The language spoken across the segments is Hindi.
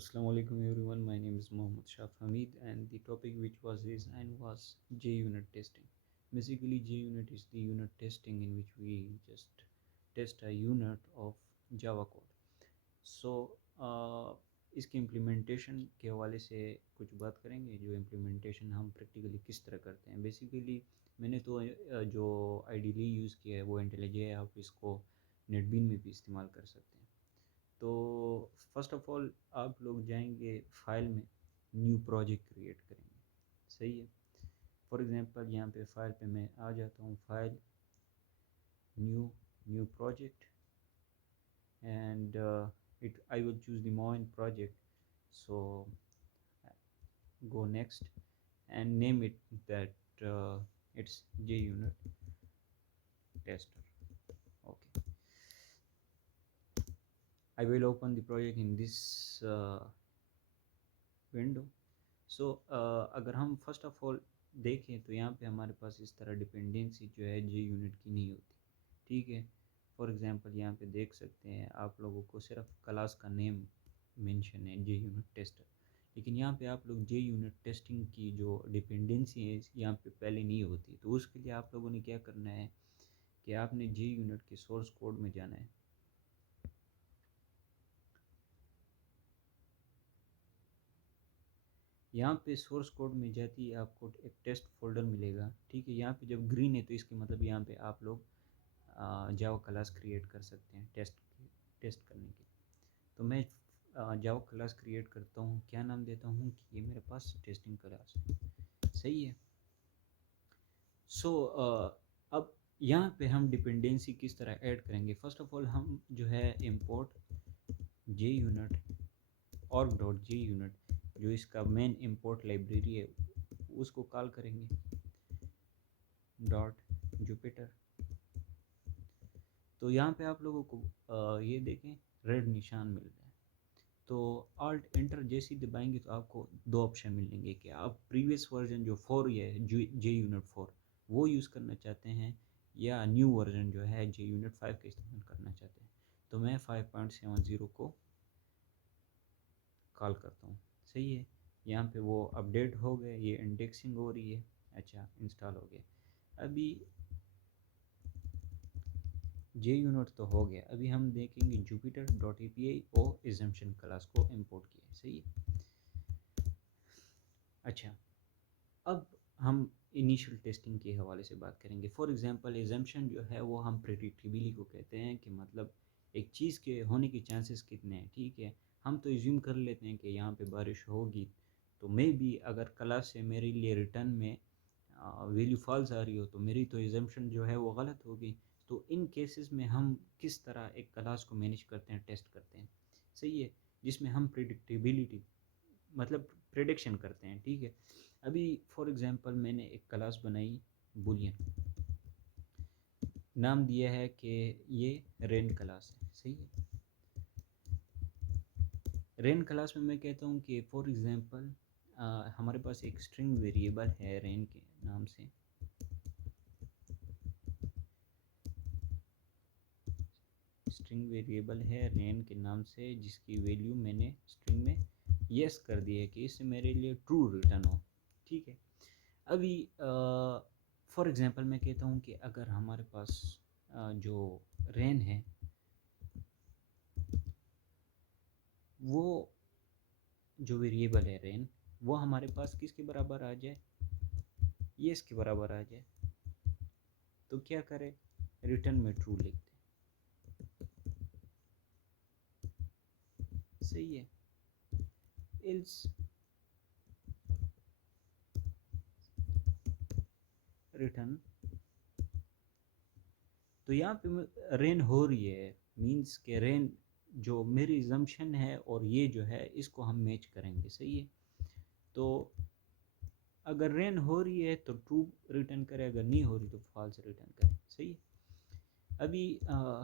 Assalamu alaikum everyone. My name is Mohammad Shaf Hamid, and the topic which was designed was JUnit testing. Basically, JUnit is the unit testing in which we just test a unit of Java code. So इसके इम्प्लीमेंटेशन के हवाले से कुछ बात करेंगे, जो इम्प्लीमेंटेशन हम प्रैक्टिकली किस तरह करते हैं। बेसिकली मैंने तो जो आइडियली यूज़ किया है वो IntelliJ है। आप इसको नेटबीन में भी इस्तेमाल कर सकते हैं। तो फर्स्ट ऑफ ऑल आप लोग जाएंगे फाइल में, न्यू प्रोजेक्ट क्रिएट करेंगे। सही है। फॉर एग्जांपल यहाँ पे फाइल पे मैं आ जाता हूँ, file new new project and it I will choose the Moin project. So go next and name it that it's JUnit tester. Okay, I will open the project in this window. So अगर हम फर्स्ट ऑफ ऑल देखें तो यहाँ पे हमारे पास इस तरह डिपेंडेंसी जो है JUnit की नहीं होती। ठीक है। फॉर एग्जांपल यहाँ पे देख सकते हैं आप लोगों को सिर्फ क्लास का नेम मेंशन है JUnit टेस्टर, लेकिन यहाँ पे आप लोग JUnit टेस्टिंग की जो डिपेंडेंसी है यहाँ पे पहले नहीं होती। तो उसके लिए आप लोगों ने क्या करना है कि आपने JUnit के सोर्स कोड में जाना है। यहाँ पे सोर्स कोड में जाती है आपको एक टेस्ट फोल्डर मिलेगा। ठीक है। यहाँ पे जब ग्रीन है तो इसके मतलब यहाँ पे आप लोग जावा क्लास क्रिएट कर सकते हैं टेस्ट करने के। तो मैं जावा क्लास क्रिएट करता हूँ। क्या नाम देता हूँ कि ये मेरे पास टेस्टिंग क्लास है। सही है। सो अब यहाँ पे हम डिपेंडेंसी किस तरह ऐड करेंगे। फर्स्ट ऑफ ऑल हम जो है इम्पोर्ट JUnit org.JUnit, जो इसका मेन इम्पोर्ट लाइब्रेरी है, उसको कॉल करेंगे .jupyter। तो यहाँ पे आप लोगों को ये देखें रेड निशान मिल रहा है। तो Alt Enter जैसे ही दबाएंगे तो आपको दो ऑप्शन मिलेंगे कि आप प्रीवियस वर्जन जो 4 है JUnit 4 वो यूज़ करना चाहते हैं, या न्यू वर्जन जो है JUnit 5 का इस्तेमाल करना चाहते हैं। तो मैं 5.70 को कॉल करता हूँ। सही है। यहाँ पे वो अपडेट हो गए, ये इंडेक्सिंग हो रही है। अच्छा, इंस्टॉल हो गया। अभी JUnit तो हो गया। अभी हम देखेंगे jupyter.api और assumption क्लास को इंपोर्ट किया। सही है। अच्छा, अब हम इनिशियल टेस्टिंग के हवाले से बात करेंगे। फॉर एग्जांपल एजम्पशन जो है वो हम प्रेडिक्टेबिलिटी को कहते हैं कि मतलब एक चीज़ के होने के चांसेस कितने हैं। ठीक है। हम तो एज्यूम कर लेते हैं कि यहाँ पे बारिश होगी, तो मे बी अगर क्लास से मेरे लिए रिटर्न में वैल्यू फॉल्स आ रही हो तो मेरी तो एजम्पशन जो है वो गलत होगी। तो इन केसेस में हम किस तरह एक क्लास को मैनेज करते हैं, टेस्ट करते हैं। सही है। जिसमें हम प्रेडिक्टेबिलिटी मतलब प्रेडिक्शन करते हैं। ठीक है। अभी फॉर एग्जांपल मैंने एक क्लास बनाई बुलियन, नाम दिया है कि ये रेन क्लास है। सही है। रेन क्लास में मैं कहता हूँ कि फॉर एग्जांपल हमारे पास एक स्ट्रिंग वेरिएबल है रेन के नाम से। स्ट्रिंग वेरिएबल है रेन के नाम से, जिसकी वैल्यू मैंने स्ट्रिंग में यस कर दी है कि इससे मेरे लिए ट्रू रिटर्न हो। ठीक है। अभी फॉर एग्जांपल मैं कहता हूँ कि अगर हमारे पास जो रेन है वो जो वेरिएबल है रेन वो हमारे पास किसके बराबर आ जाए, ये इसके बराबर आ जाए, तो क्या करें, रिटर्न में ट्रू लिख दें। सही है। Ills return. तो यहाँ पे रेन हो रही है, मींस के रेन जो मेरी एजम्पशन है और ये जो है इसको हम मैच करेंगे। सही है। तो अगर रेन हो रही है तो ट्रू रिटर्न करें, अगर नहीं हो रही तो फॉल्स रिटर्न करें। सही है। अभी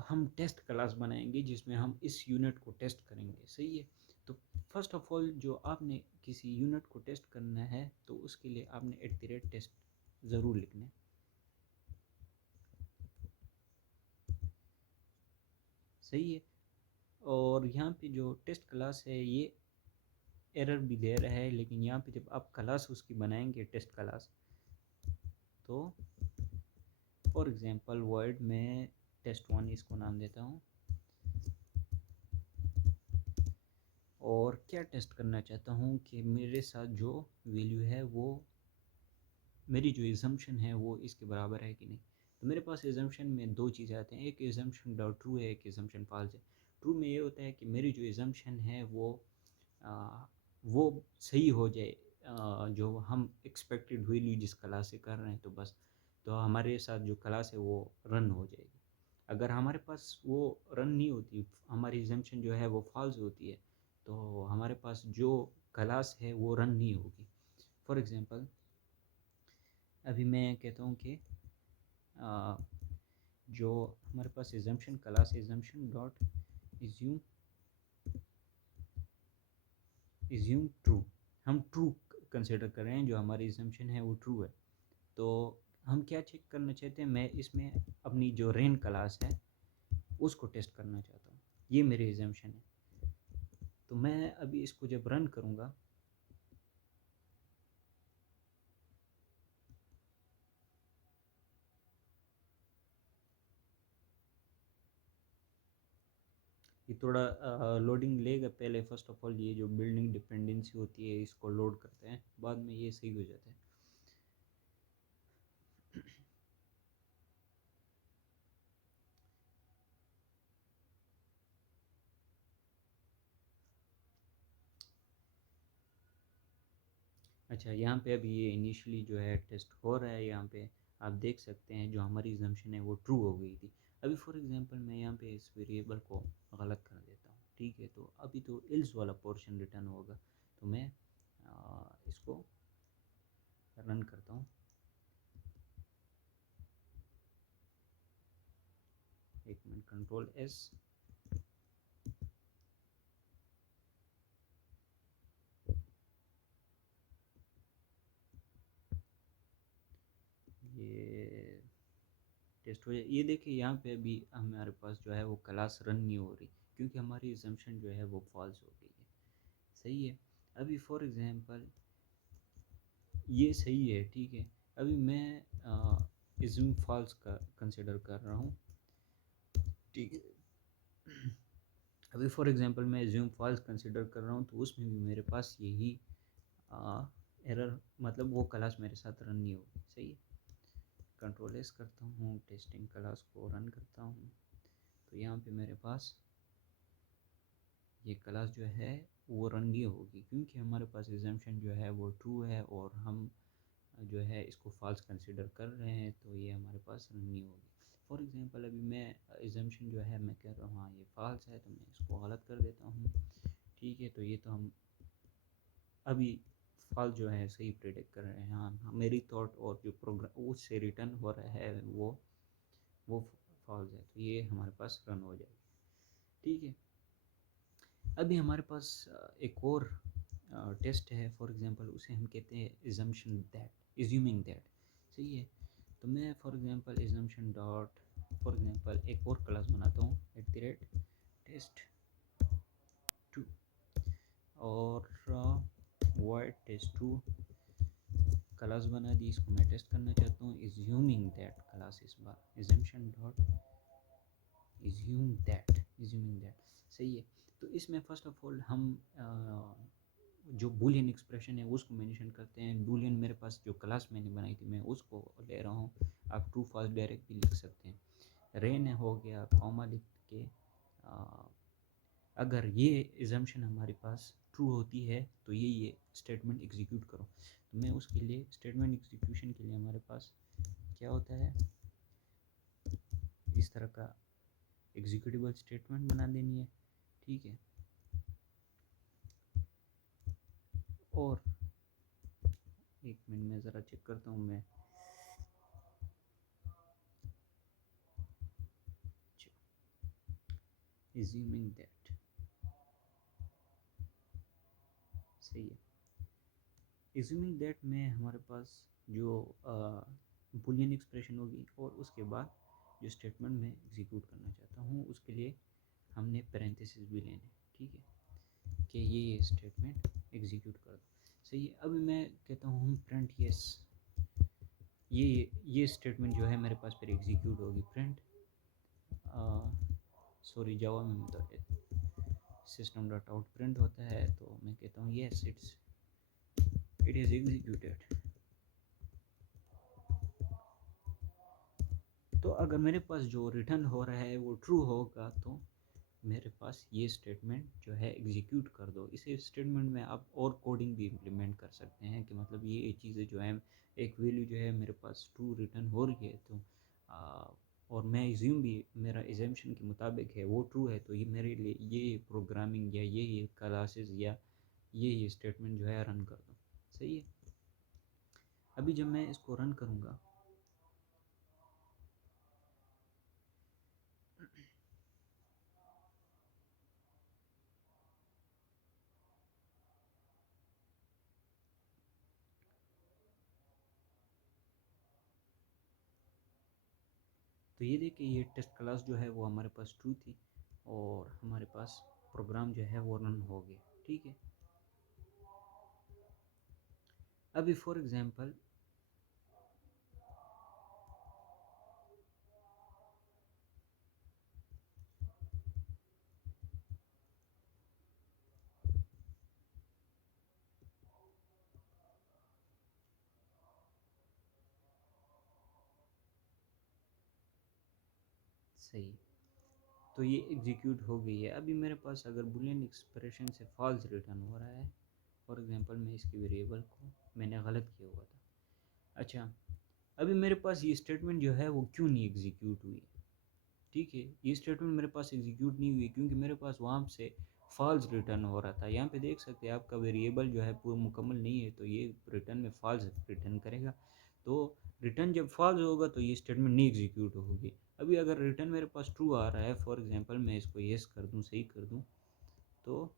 हम टेस्ट क्लास बनाएंगे जिसमें हम इस यूनिट को टेस्ट करेंगे। सही है। तो फर्स्ट ऑफ ऑल जो आपने किसी यूनिट को टेस्ट करना है तो उसके लिए आपने @टेस्ट ज़रूर लिखना है। सही है। और यहाँ पे जो टेस्ट क्लास है ये एरर भी दे रहा है, लेकिन यहाँ पे जब आप क्लास उसकी बनाएंगे टेस्ट क्लास, तो फॉर एग्जांपल वर्ड में test1 इसको नाम देता हूँ, और क्या टेस्ट करना चाहता हूँ कि मेरे साथ जो वैल्यू है वो, मेरी जो एजम्पशन है वो इसके बराबर है कि नहीं। तो मेरे पास एजम्पशन में दो चीज़ें आते हैं, एक एजम्पशन डॉट ट्रू है, एक एजम्पशन फॉल्स है। ट्रू में ये होता है कि मेरी जो एजम्पशन है वो सही हो जाए, जो हम एक्सपेक्टेड वैल्यू जिस क्लास से कर रहे हैं, तो बस तो हमारे साथ जो क्लास है वो रन हो जाएगी। अगर हमारे पास वो रन नहीं होती, हमारी एजम्पशन जो है वो फॉल्स होती है, तो हमारे पास जो क्लास है वो रन नहीं होगी। फॉर एग्ज़ाम्पल अभी मैं कहता हूँ कि जो हमारे पास assumption class assumption dot assume true, हम ट्रू कंसिडर कर रहे हैं, जो हमारी एजम्पशन है वो ट्रू है। तो हम क्या चेक करना चाहते हैं, मैं इसमें अपनी जो रेन क्लास है उसको टेस्ट करना चाहता हूँ, ये मेरी एजम्पशन है। तो मैं अभी इसको जब रन करूँगा, ये थोड़ा लोडिंग लेगा पहले। फर्स्ट ऑफ ऑल ये जो बिल्डिंग डिपेंडेंसी होती है इसको लोड करते हैं, बाद में ये सही हो जाता है। अच्छा, यहाँ पे अभी ये इनिशियली जो है टेस्ट हो रहा है, यहाँ पे आप देख सकते हैं जो हमारी एजम्पशन है वो ट्रू हो गई थी। अभी फॉर एग्जांपल मैं यहाँ पे इस वेरिएबल को गलत कर देता हूँ, ठीक है, तो अभी तो इल्स वाला पोर्शन रिटर्न होगा। तो मैं इसको रन करता हूँ, एक मिनट, कंट्रोल एस। ये टेस्ट हो जाए, ये देखिए यहाँ पे अभी हमारे पास जो है वो क्लास रन नहीं हो रही, क्योंकि हमारी एजम्पशन जो है वो फॉल्स हो गई है। सही है। अभी फॉर एग्जांपल ये सही है, ठीक है। अभी मैं इज्यूम फॉल्स का कंसिडर कर रहा हूँ, ठीक है। अभी फॉर एग्जांपल मैं इज्यूम फॉल्स कंसिडर कर रहा हूँ, तो उसमें भी मेरे पास यही एरर, मतलब वो क्लास मेरे साथ रन नहीं होगी। सही है। कंट्रोल एस करता हूँ, टेस्टिंग क्लास को रन करता हूँ, तो यहाँ पे मेरे पास ये क्लास जो है वो रन नहीं होगी, क्योंकि हमारे पास एजम्पशन जो है वो ट्रू है और हम जो है इसको फॉल्स कंसिडर कर रहे हैं, तो ये हमारे पास रन नहीं होगी। फॉर एग्जांपल अभी मैं एजम्पशन जो है मैं कह रहा हूँ हाँ ये फॉल्स है, तो मैं इसको गलत कर देता हूँ, ठीक है। तो ये तो हम अभी फॉल्स जो है सही प्रेडिक्ट कर रहे हैं, हाँ मेरी थॉट और जो प्रोग्राम उससे रिटर्न हो रहा है वो फॉल्स है, तो ये हमारे पास रन हो जाएगी, ठीक है। अभी हमारे पास एक और टेस्ट है, फॉर एग्जांपल उसे हम कहते हैं एजम्पशन दैट, एज्यूमिंग दैट। सही है। तो मैं for example assumption dot, for example एक और क्लास बनाता हूँ @test2, और void test2 क्लास बना दी, इसको मैं टेस्ट करना चाहता हूँ एज्यूमिंग दैट क्लास, इस बार एजम्पशन डॉट एज्यूमिंग दैट। सही है। तो इसमें फर्स्ट ऑफ ऑल हम जो बूलियन एक्सप्रेशन है उसको मेंशन करते हैं। बूलियन मेरे पास जो क्लास मैंने बनाई थी मैं उसको ले रहा हूँ, आप ट्रू फॉल्स डायरेक्ट भी लिख सकते हैं। रेन हो गया, कॉमा लिख के अगर ये एजम्पशन हमारे पास ट्रू होती है तो ये स्टेटमेंट एग्जीक्यूट करो। तो मैं उसके लिए स्टेटमेंट एग्जीक्यूशन के लिए हमारे पास क्या होता है, इस तरह का एग्जीक्यूटिबल स्टेटमेंट बना देनी है, ठीक है। और एक मिनट में ज़रा चेक करता हूँ मैं, एज्यूमिंग दैट, सही है। एज्यूमिंग दैट में हमारे पास जो बुलियन एक्सप्रेशन होगी और उसके बाद जो स्टेटमेंट मैं एग्जीक्यूट करना चाहता हूँ उसके लिए हमने पैरेंथेसिस भी लेने, ठीक है, कि ये स्टेटमेंट एग्जीक्यूट कर दो। सही है, अभी मैं कहता हूँ प्रिंट यस, ये स्टेटमेंट जो है मेरे पास फिर एग्जीक्यूट होगी। प्रिंट सॉरी जावा में तो सिस्टम डॉट आउट प्रिंट होता है, तो मैं कहता हूँ यस इट इज़ एग्जीक्यूटेड। तो अगर मेरे पास जो रिटर्न हो रहा है वो ट्रू होगा तो मेरे पास ये स्टेटमेंट जो है एग्जीक्यूट कर दो। इसे स्टेटमेंट में आप और कोडिंग भी इम्प्लीमेंट कर सकते हैं कि मतलब ये चीज़ें जो है, एक वैल्यू जो है मेरे पास ट्रू रिटर्न हो रही है तो और मैं एज्यूम भी मेरा एजम्पशन के मुताबिक है वो ट्रू है, तो ये मेरे लिए ये प्रोग्रामिंग या ये क्लासेस या ये स्टेटमेंट जो है रन कर दो। सही है, अभी जब मैं इसको रन करूँगा तो ये देखिए ये टेस्ट क्लास जो है वो हमारे पास ट्रू थी और हमारे पास प्रोग्राम जो है वो रन हो गया। ठीक है, अभी फॉर एग्जांपल सही, तो ये एग्जीक्यूट हो गई है। अभी मेरे पास अगर बुलियन एक्सप्रेशन से फॉल्स रिटर्न हो रहा है, फॉर एग्जांपल मैं इसकी वेरिएबल को मैंने गलत किया हुआ था। अच्छा, अभी मेरे पास ये स्टेटमेंट जो है वो क्यों नहीं एग्जीक्यूट हुई? ठीक है, ये स्टेटमेंट मेरे पास एग्जीक्यूट नहीं हुई क्योंकि मेरे पास वहाँ से फॉल्स रिटर्न हो रहा था। यहाँ पे देख सकते हैं आपका वेरिएबल जो है पूरा मुकम्मल नहीं है, तो ये रिटर्न में फॉल्स रिटर्न करेगा। तो रिटर्न जब फॉल्स होगा तो ये स्टेटमेंट नहीं एग्जीक्यूट होगी। अभी अगर रिटर्न मेरे पास ट्रू आ रहा है, फॉर एग्जांपल मैं इसको येस कर दूँ, सही कर दूँ, तो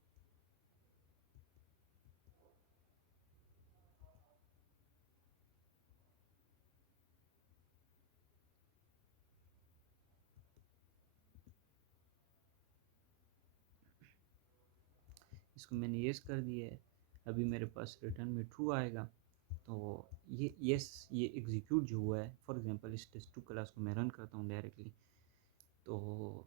इसको मैंने येस कर दिया है। अभी मेरे पास रिटर्न में ट्रू आएगा, तो ये येस ये एग्जीक्यूट जो हुआ है, फॉर एग्जांपल इस टेस्ट2 क्लास को मैं रन करता हूँ डायरेक्टली, तो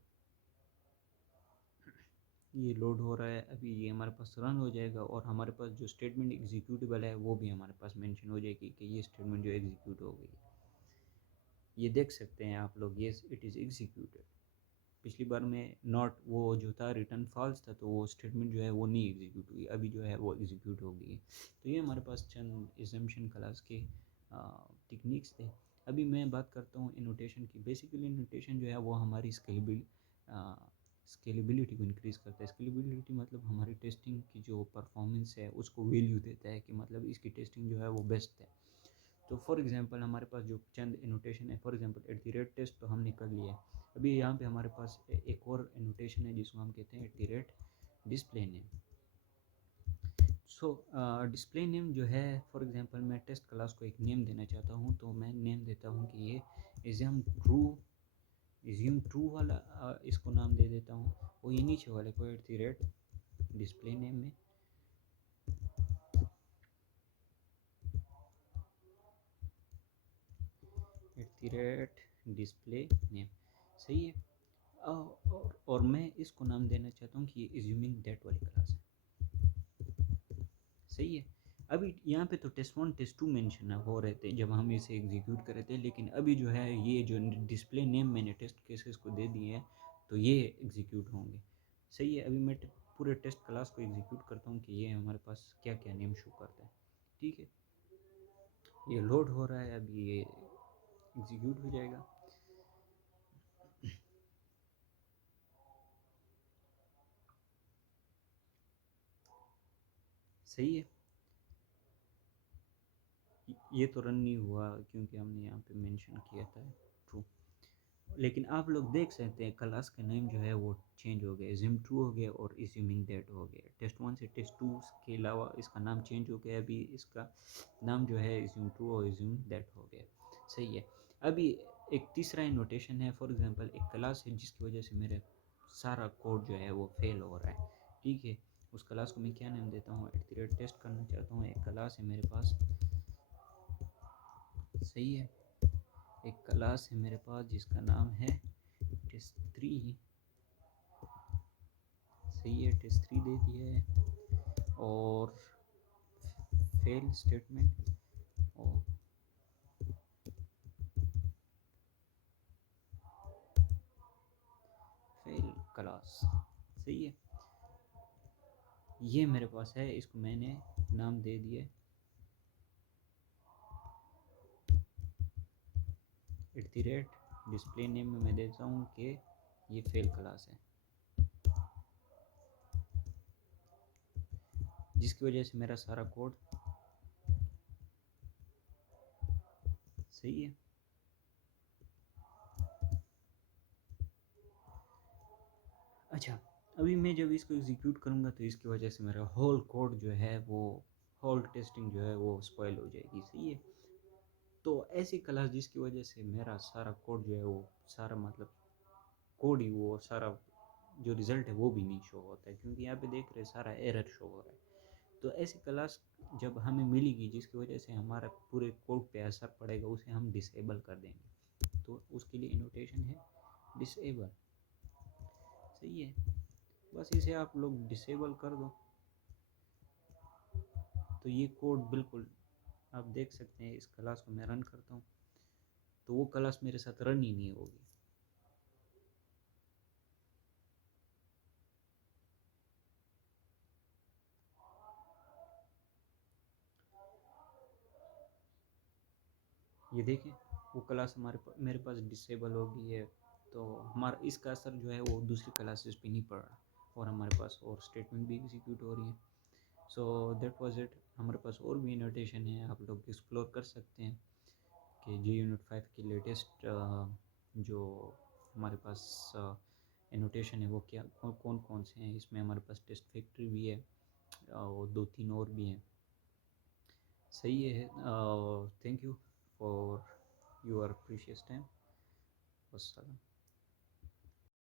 ये लोड हो रहा है। अभी ये हमारे पास रन हो जाएगा और हमारे पास जो स्टेटमेंट एग्जीक्यूटेबल है वो भी हमारे पास मेंशन हो जाएगी कि ये स्टेटमेंट जो एग्जीक्यूट हो गई है। ये देख सकते हैं आप लोग, येस इट इज़ एग्जीक्यूटेड। पिछली बार में नॉट वो जो था रिटर्न फॉल्स था, तो वो स्टेटमेंट जो है वो नहीं एग्जीक्यूट हुई, अभी जो है वो एग्जीक्यूट हो गई है। तो ये हमारे पास चंद एजम्पशन क्लास के टेक्निक्स थे। अभी मैं बात करता हूँ इनोटेशन की। बेसिकली इनोटेशन जो है वो हमारी स्केलेबिलिटी को इंक्रीज़ करता है। स्केलेबिलिटी मतलब हमारी टेस्टिंग की जो परफॉर्मेंस है उसको वैल्यू देता है कि मतलब इसकी टेस्टिंग जो है वो बेस्ट है। तो फॉर एग्जांपल हमारे पास जो चंद एनोटेशन है, for example at the rate test तो हमने कर लिया है। अभी यहाँ पे हमारे पास एक और एनोटेशन है जिसको हम कहते हैं eight the rate display name. So display name जो है, फॉर एग्जांपल मैं टेस्ट क्लास को एक नेम देना चाहता हूँ, तो मैं नेम देता हूँ कि ये इज्यूम ट्रू वाला इसको नाम दे देता हूँ। वो ये नीचे वाले को at the rate display name में at the rate display name. सही है, और मैं इसको नाम देना चाहता हूँ कि ये इज्यूमिंग दैट वाली क्लास है। सही है, अभी यहाँ पे तो test one test two mention हो रहे थे जब हम इसे एग्जीक्यूट कर रहे थे, लेकिन अभी जो है ये जो डिस्प्ले नेम मैंने टेस्ट केसेस को दे दिए हैं तो ये एग्जीक्यूट होंगे। सही है, अभी मैं पूरे टेस्ट क्लास को एग्जीक्यूट करता हूँ कि ये हमारे पास क्या क्या नेम शो करता है। ठीक है, ये लोड हो रहा है, अभी ये एग्जीक्यूट हो जाएगा। सही है, ये तो रन नहीं हुआ क्योंकि हमने यहाँ पे मेंशन किया था ट्रू। लेकिन आप लोग देख सकते हैं क्लास का नेम जो है वो चेंज हो गया, जिम टू हो गया और इज्यूमिंग दैट हो गया। टेस्ट वन से टेस्ट टू के अलावा इसका नाम चेंज हो गया, अभी इसका नाम जो है इज्यूम टू और इज्यूम दैट हो गया। सही है, अभी एक तीसरा नोटेशन है, फॉर एग्जांपल एक क्लास है जिसकी वजह से मेरा सारा कोड जो है वो फेल हो रहा है। ठीक है, उस क्लास को मैं क्या नाम देता हूँ, एट द रेट टेस्ट करना चाहता हूँ। एक क्लास है मेरे पास, सही है, एक क्लास है मेरे पास जिसका नाम है टेस्ट 3, सही है, टेस्ट 3 दे दिया है। और फेल स्टेटमेंट और फेल क्लास, सही है, ये मेरे पास है, इसको मैंने नाम दे दिया eight the rate display name में मैं देता हूँ कि ये फेल क्लास है, जिसकी वजह से मेरा सारा कोड सही है। अच्छा, अभी मैं जब इसको एग्जीक्यूट करूँगा तो इसकी वजह से मेरा होल कोड जो है वो, होल टेस्टिंग जो है वो स्पॉइल हो जाएगी, सही है। तो ऐसी क्लास जिसकी वजह से मेरा सारा कोड जो है वो सारा मतलब कोड ही वो सारा जो रिज़ल्ट है वो भी नहीं शो होता है, क्योंकि यहाँ पे देख रहे सारा एरर शो हो रहा है। तो ऐसी क्लास जब हमें मिलेगी जिसकी वजह से हमारा पूरे कोड पे असर पड़ेगा, उसे हम डिसेबल कर देंगे। तो उसके लिए इनोटेशन है डिसेबल, सही है। बस इसे आप लोग डिसेबल कर दो तो ये कोड बिल्कुल आप देख सकते हैं। इस क्लास को मैं रन करता हूँ तो वो क्लास मेरे साथ रन ही नहीं होगी। ये देखें, वो क्लास मेरे पास डिसेबल हो गई है। तो हमारा इसका असर जो है वो दूसरी क्लासेस पे नहीं पड़ रहा, और हमारे पास और स्टेटमेंट भी एग्जीक्यूट हो रही है। So that was it. हमारे पास और भी नोटेशन है, आप लोग एक्सप्लोर कर सकते हैं कि जे यूनिट 5 की लेटेस्ट जो हमारे पास एनोटेशन है वो क्या कौन कौन से हैं। इसमें हमारे पास टेस्ट फैक्ट्री भी है और 2-3 और भी हैं, सही है। Thank you for your precious time. वस्सलाम।